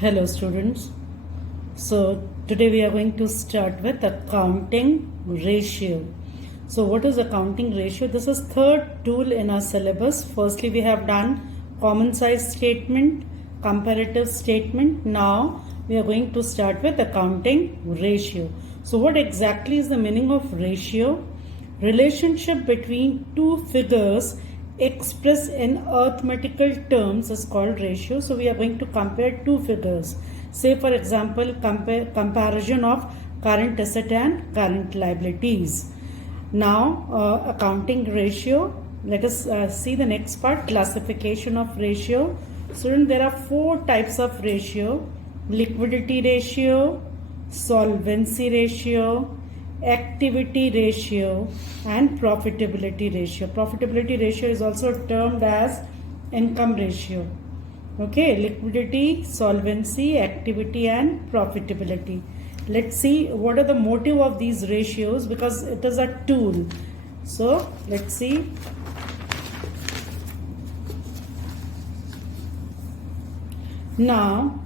Hello students. So today we are going to start with accounting ratio. So what is accounting ratio? This is third tool in our syllabus. Firstly we have done common size statement, comparative statement. Now we are going to start with accounting ratio. So what exactly is the meaning of ratio? Relationship between two figures expressed in arithmetical terms is called ratio. So we are going to compare two figures. Say for example, comparison of current asset and current liabilities. Now accounting ratio. Let us see the next part, classification of ratio. Students, there are four types of ratio: liquidity ratio, solvency ratio, activity ratio, and profitability ratio. Profitability ratio is also termed as income ratio. Okay, liquidity, solvency, activity, and profitability. Let's see what are the motive of these ratios, because it is a tool. So let's see. Now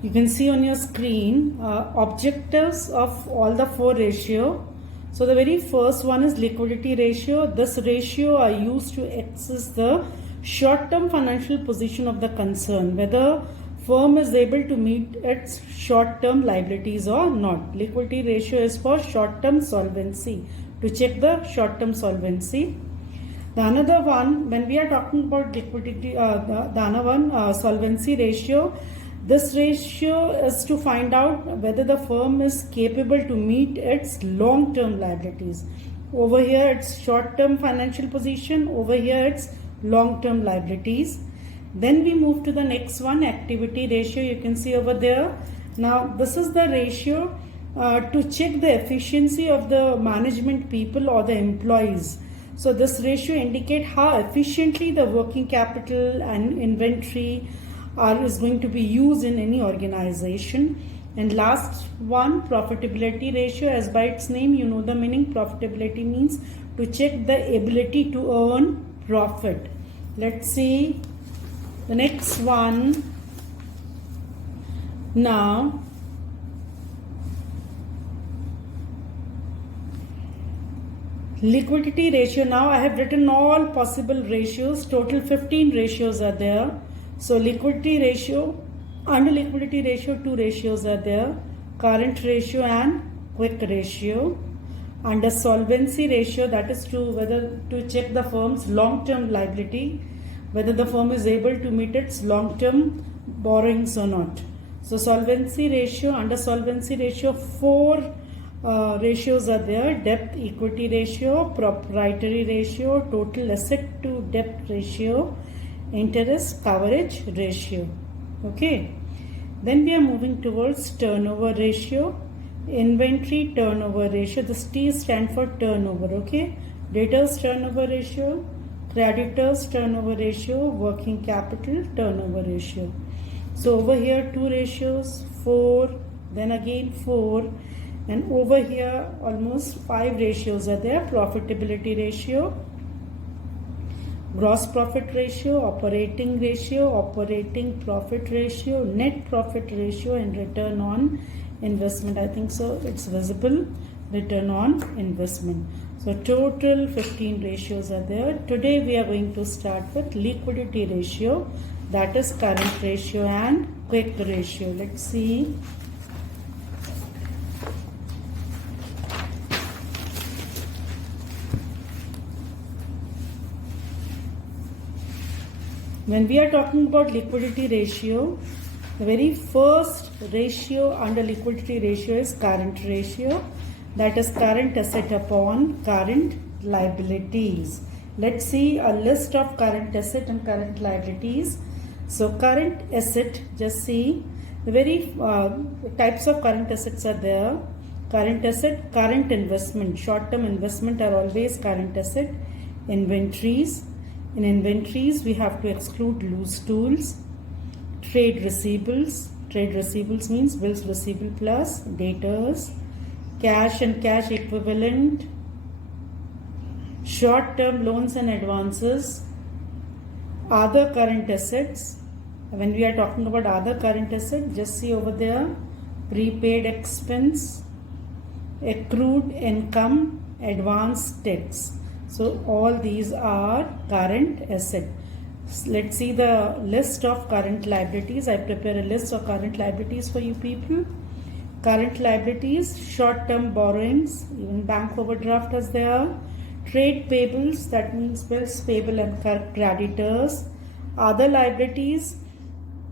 you can see on your screen objectives of all the four ratio. So the very first one is liquidity ratio. This ratio are used to assess the short-term financial position of the concern, whether firm is able to meet its short-term liabilities or not. Liquidity ratio is for short-term solvency, to check the short-term solvency. The another one, when we are talking about liquidity, the another one, solvency ratio. This ratio is to find out whether the firm is capable to meet its long-term liabilities. Over here it's short-term financial position, over here it's long-term liabilities. Then we move to the next one, activity ratio. You can see over there. Now this is the ratio to check the efficiency of the management people or the employees. So this ratio indicates how efficiently the working capital and inventory is going to be used in any organization. And last one, profitability ratio. As by its name you know the meaning. Profitability means to check the ability to earn profit. Let's see the next one. Now liquidity ratio. Now I have written all possible ratios. Total 15 ratios are there. So liquidity ratio, under liquidity ratio two ratios are there: current ratio and quick ratio. Under solvency ratio, that is to check the firm's long-term liability, whether the firm is able to meet its long-term borrowings or not. So solvency ratio, under solvency ratio four ratios are there: debt equity ratio, proprietary ratio, total asset to debt ratio, interest coverage ratio. Okay, then we are moving towards turnover ratio, inventory turnover ratio. This T stands for turnover. Okay, debtors turnover ratio, creditors turnover ratio, working capital turnover ratio. So over here two ratios, 4, then again 4, and over here almost 5 ratios are there: profitability ratio, gross profit ratio, operating ratio, operating profit ratio, net profit ratio, and return on investment. I think so it's visible, return on investment. So total 15 ratios are there. Today we are going to start with liquidity ratio, that is current ratio and quick ratio. Let's see. When we are talking about liquidity ratio, the very first ratio under liquidity ratio is current ratio, that is current asset upon current liabilities. Let's see a list of current asset and current liabilities. So current asset, just see the very types of current assets are there. Current asset, current investment, short-term investment are always current asset. Inventories. In inventories, we have to exclude loose tools. Trade receivables. Trade receivables means bills receivable plus debtors. Cash and cash equivalent. Short-term loans and advances. Other current assets. When we are talking about other current asset, just see over there, prepaid expense, accrued income, advanced tax. So all these are current asset. Let's see the list of current liabilities. I prepare a list of current liabilities for you people. Current liabilities, short-term borrowings, even bank overdraft is there. Trade payables, that means bills payable and creditors. Other liabilities,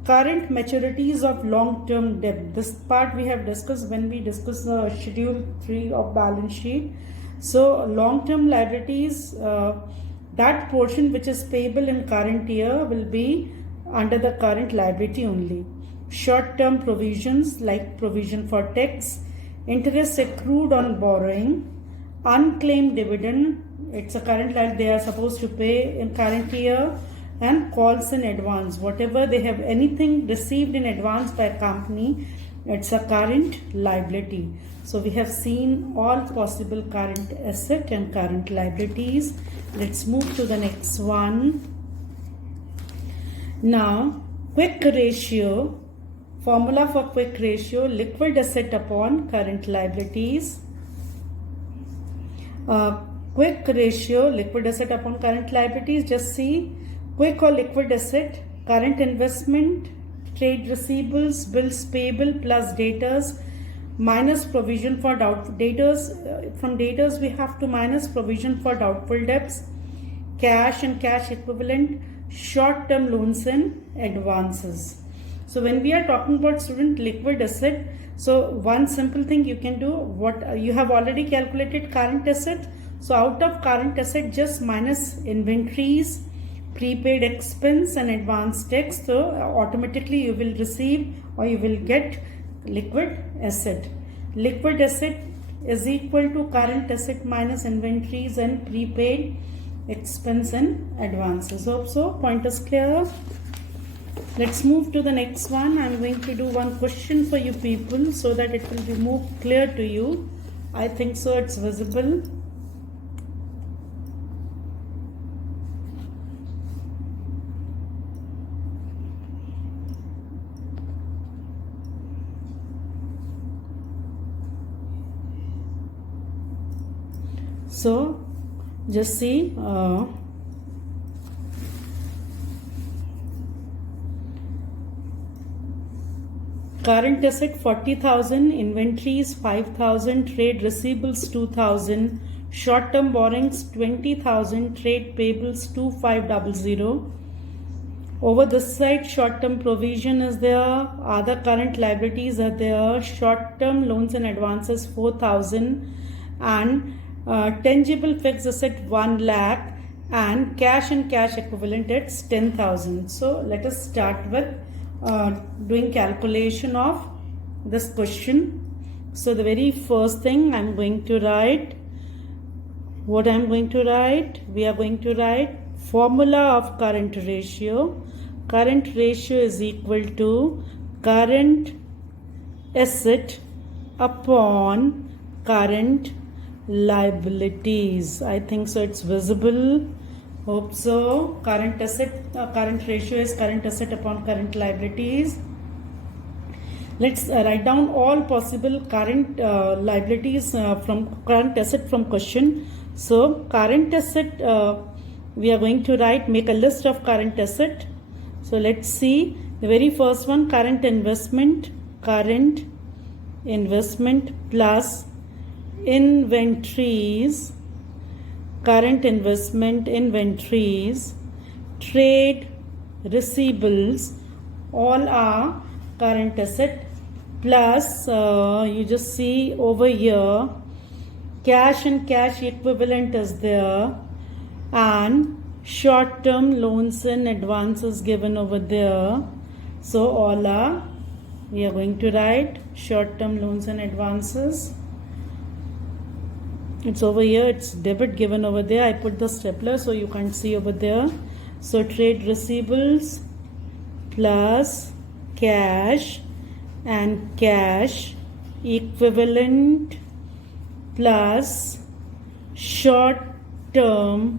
current maturities of long-term debt. This part we have discussed when we discussed the schedule 3 of balance sheet. So long-term liabilities, that portion which is payable in current year will be under the current liability only. Short-term provisions like provision for tax, interest accrued on borrowing, unclaimed dividend, it's a current liability they are supposed to pay in current year, and calls in advance. Whatever they have anything received in advance by a company, it's a current liability. So we have seen all possible current asset and current liabilities. Let's move to the next one. Now, quick ratio. Formula for quick ratio, liquid asset upon current liabilities. Quick ratio, liquid asset upon current liabilities. Just see, quick or liquid asset, current investment, trade receivables, bills payable plus debtors, minus provision for doubtful debtors. From debtors we have to minus provision for doubtful debts, cash and cash equivalent, short-term loans and advances. So when we are talking about student liquid asset, so one simple thing you can do, what you have already calculated current asset. So out of current asset, just minus inventories, prepaid expense and advanced tax. So automatically you will receive or you will get liquid asset. Liquid asset is equal to current asset minus inventories and prepaid expense and advances. Hope so. Point is clear. Let's move to the next one. I'm going to do one question for you people so that it will be more clear to you. I think so it's visible. So just see, current asset 40,000, inventories 5,000, trade receivables 2,000, short-term borrowings 20,000, trade payables 2,500. Over this side, short-term provision is there, other current liabilities are there, short-term loans and advances 4,000, and tangible fixed asset 1 lakh, and cash and cash equivalent it's 10,000. So let us start with doing calculation of this question. So the very first thing I'm going to write, what I'm going to write, we are going to write formula of current ratio. Current ratio is equal to current asset upon current liabilities. I think so it's visible. Hope so. Current asset, current ratio is current asset upon current liabilities. Let's write down all possible current liabilities from current asset from question. So current asset, we are going to write, make a list of current asset. So let's see the very first one, current investment plus inventories, current investment, inventories, trade receivables, all are current asset, plus you just see over here cash and cash equivalent is there, and short-term loans and advances given over there. So all are, we are going to write short-term loans and advances. It's over here, it's debit given over there. I put the stapler so you can't see over there. So trade receivables plus cash and cash equivalent plus short term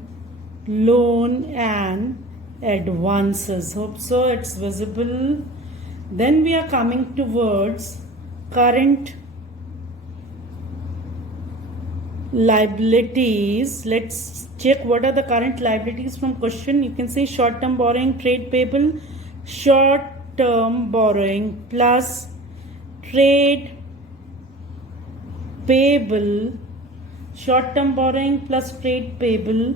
loan and advances. Hope so it's visible. Then we are coming towards current liabilities. Let's check what are the current liabilities from question. You can say short-term borrowing, trade payable, short-term borrowing plus trade payable, short-term borrowing plus trade payable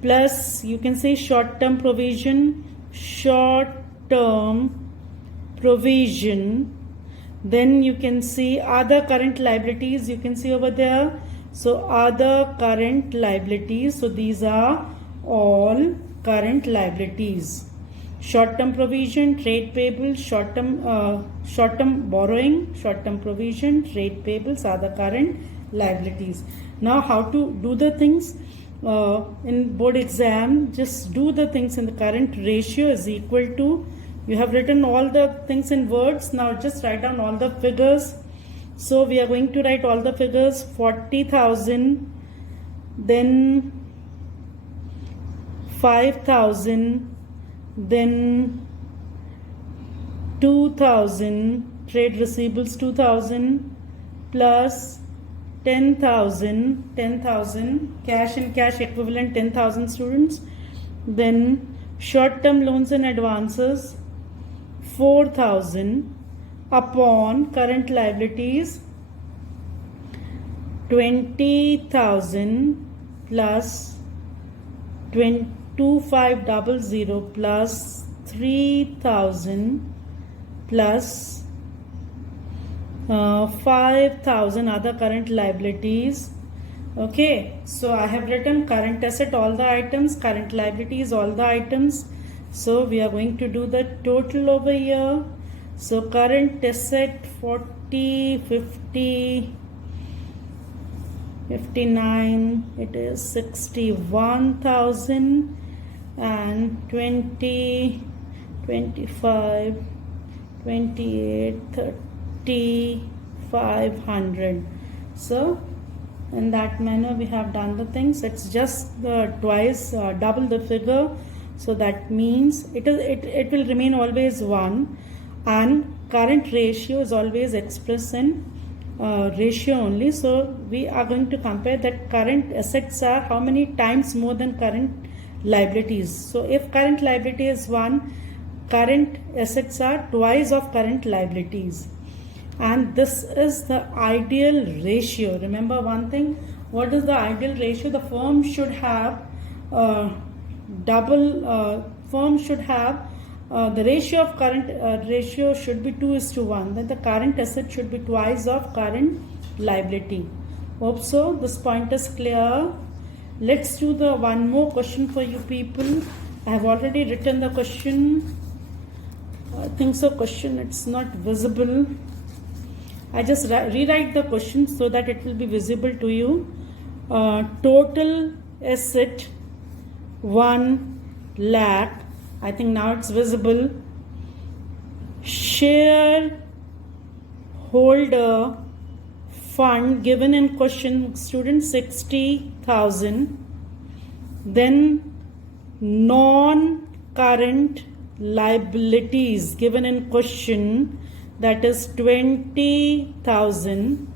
plus you can say short-term provision, short-term provision. Then you can see other current liabilities, you can see over there. So other current liabilities, so these are all current liabilities. Short-term provision, trade payable, short-term borrowing, short-term provision, trade payables are the current liabilities. Now how to do the things in board exam? Just do the things in the current ratio is equal to, you have written all the things in words, now just write down all the figures. So we are going to write all the figures, 40,000, then 5,000, then 2,000, trade receivables 2,000 plus 10,000, cash and cash equivalent 10,000 students, then short-term loans and advances 4,000 upon current liabilities 20,000 plus 2500 plus 3,000 plus 5,000 other current liabilities. Okay, so I have written current asset all the items, current liabilities all the items. So we are going to do the total over here. So current asset 40, 50, 59, it is 61,000 and 20, 25, 28, 30, 500. So in that manner we have done the things. It's just twice double the figure. So that means it will remain always 1, and current ratio is always expressed in ratio only. So we are going to compare that current assets are how many times more than current liabilities. So if current liability is 1, current assets are twice of current liabilities, and this is the ideal ratio. Remember one thing, what is the ideal ratio? The firm should have the ratio of current ratio should be 2:1. Then the current asset should be twice of current liability. Hope so this point is clear. Let's do the one more question for you people. I have already written the question. I think so question it's not visible. I just rewrite the question so that it will be visible to you. Total asset 1 lakh. I think now it's visible. Shareholder fund given in question, student 60,000. Then non-current liabilities given in question, that is 20,000.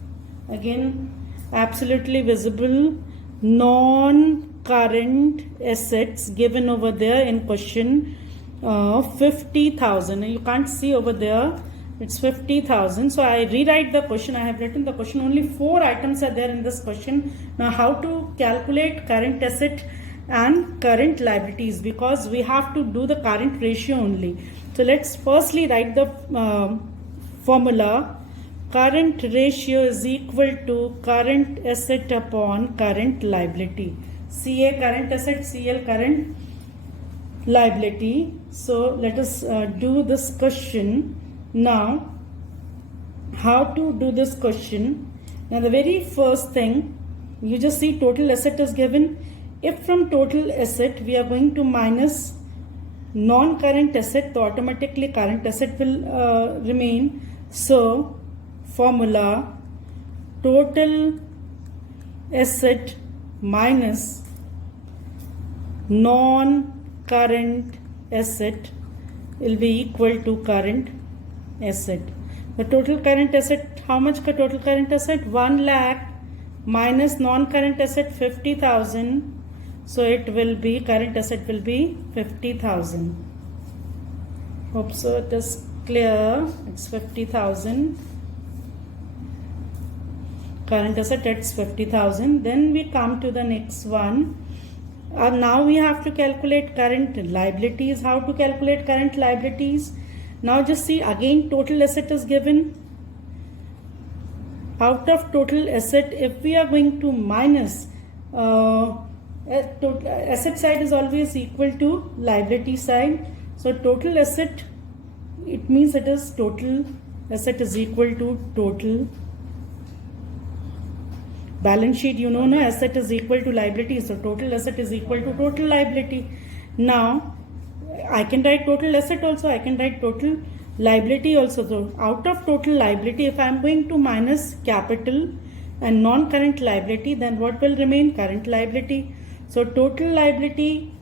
Again absolutely visible. Non-current assets given over there in question 50,000. You can't see over there, it's 50,000. So I rewrite the question. I have written the question, only 4 items are there in this question. Now how to calculate current asset and current liabilities, because we have to do the current ratio only. So let's firstly write the formula. Current ratio is equal to current asset upon current liability. CA current asset, CL current liability. So let us do this question. Now how to do this question? Now the very first thing, you just see total asset is given. If from total asset we are going to minus non-current asset, so automatically current asset will remain. So formula, total asset minus non-current asset will be equal to current asset. The total current asset, how much ka total current asset? 1 lakh minus non-current asset 50,000. So it will be, current asset will be 50,000. Hope so it is clear. It's 50,000. Current asset, it's 50,000. Then we come to the next one. Now we have to calculate current liabilities. How to calculate current liabilities? Now just see, again total asset is given. Out of total asset, if we are going to minus, asset side is always equal to liability side. So total asset, it means it is total asset is equal to total balance sheet. You know, no, asset is equal to liability. So total asset is equal to total liability. Now I can write total asset also, I can write total liability also. So out of total liability, if I am going to minus capital and non-current liability, then what will remain? Current liability. So total liability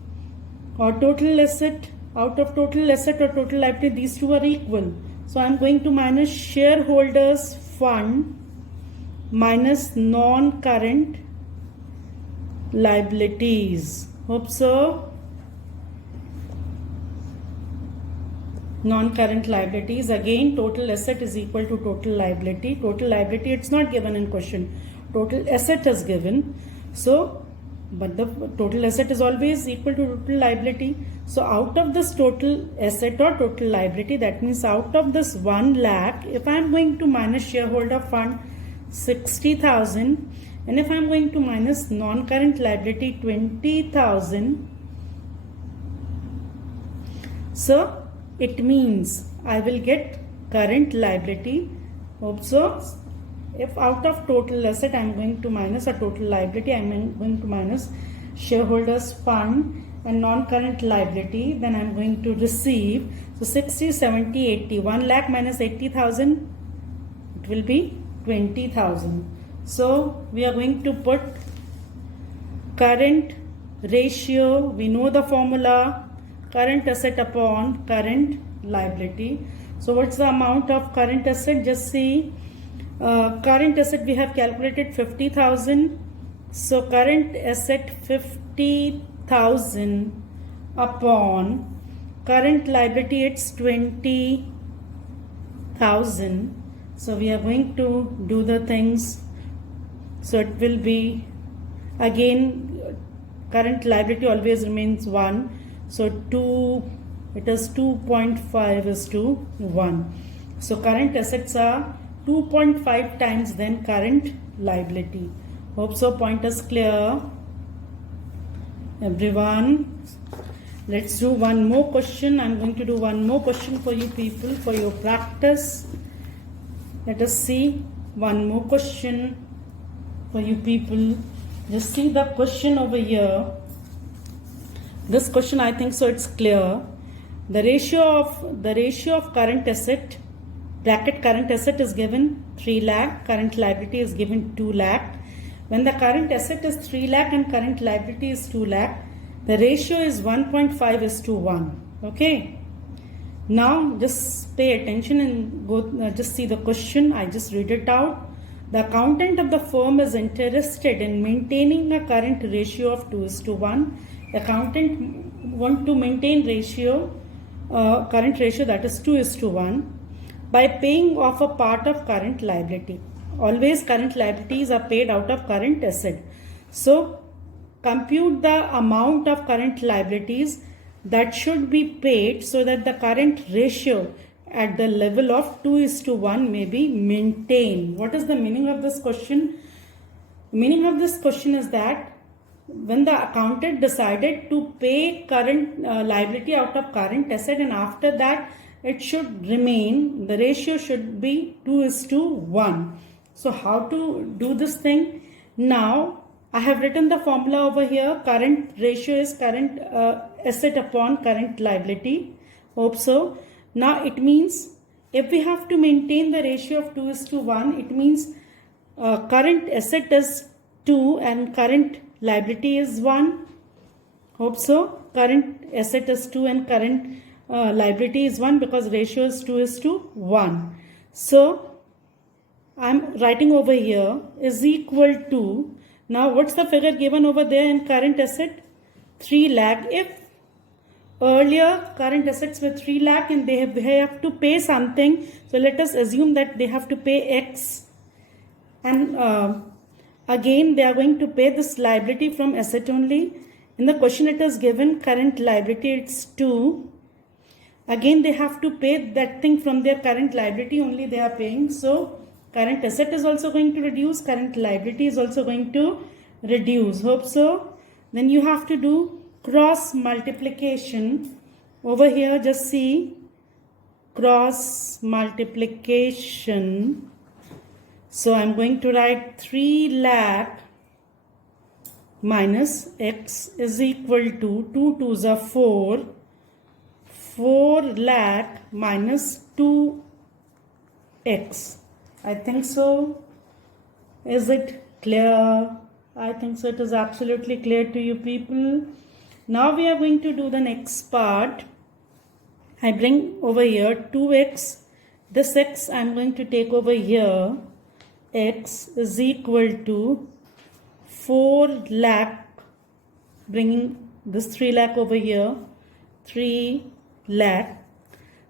or total asset, out of total asset or total liability, these two are equal. So I am going to minus shareholders fund minus non-current liabilities. Hope so. Non-current liabilities, again total asset is equal to total liability. Total liability, it's not given in question. Total asset is given. So, but the total asset is always equal to total liability. So out of this total asset or total liability, that means out of this 1 lakh, if I am going to minus shareholder fund 60,000, and if I am going to minus non-current liability 20,000, so it means I will get current liability. Hope so. If out of total asset I am going to minus a total liability, I am going to minus shareholders fund and non-current liability, then I am going to receive, so 60, 70, 80, 1 lakh minus 80,000, it will be 20,000. So we are going to put current ratio, we know the formula, current asset upon current liability. So what's the amount of current asset? Just see, current asset we have calculated 50,000. So current asset 50,000 upon current liability, it's 20,000. So we are going to do the things. So it will be, again current liability always remains 1. So 2, it is 2.5 is to 1. So current assets are 2.5 times then current liability. Hope so point is clear, everyone. Let's do one more question. I'm going to do one more question for you people for your practice. Let us see one more question for you people. Just see the question over here. This question, I think so it's clear. The ratio of current asset, bracket current asset is given 3 lakh, current liability is given 2 lakh. When the current asset is 3 lakh and current liability is 2 lakh, the ratio is 1.5 is to 1. Okay. Now just pay attention and go just see the question. I just read it out. The accountant of the firm is interested in maintaining a current ratio of 2:1. The accountant want to maintain ratio, current ratio, that is 2:1, by paying off a part of current liability. Always current liabilities are paid out of current asset. So compute the amount of current liabilities that should be paid so that the current ratio at the level of 2:1 may be maintained. What is the meaning of this question? The meaning of this question is that when the accountant decided to pay current liability out of current asset, and after that it should remain, the ratio should be 2:1. So how to do this thing? Now I have written the formula over here. Current ratio is current asset upon current liability. Hope so. Now it means if we have to maintain the ratio of 2:1, it means current asset is 2 and current liability is 1. Hope so. current asset is 2 and current liability is 1 because ratio is 2:1. So I'm writing over here is equal to, now what's the figure given over there in current asset? 3 lakh. If earlier current assets were 3 lakh and they have to pay something, so let us assume that they have to pay X, and again they are going to pay this liability from asset only. In the question it is given current liability, it's 2. Again they have to pay that thing from their current liability only they are paying. So current asset is also going to reduce, current liability is also going to reduce. Hope so. Then you have to do cross multiplication. Over here just see cross multiplication. So I'm going to write 3 lakh minus X is equal to 2 2s are 4. 4 lakh minus 2x. I think so. Is it clear? I think so. It is absolutely clear to you people. Now we are going to do the next part. I bring over here 2x. This x I am going to take over here. X is equal to 4 lakh. Bringing this 3 lakh over here. 3 lakh.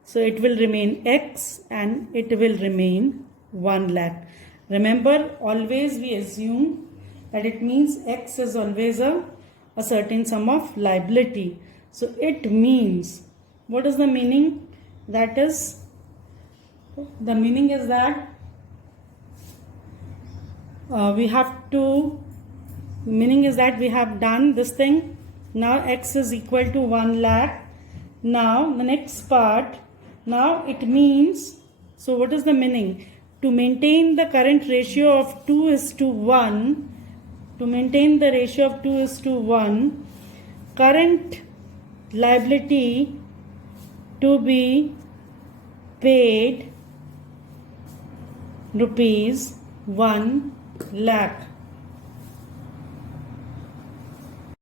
So it will remain x and it will remain 1 lakh. Remember, always we assume that it means x is always a certain sum of liability. So it means, what is the meaning? That is, the meaning is that we have done this thing. Now x is equal to 1 lakh. Now the next part, now it means, so what is the meaning? To maintain the current ratio of 2:1, to maintain the ratio of 2:1, current liability to be paid rupees 1 lakh.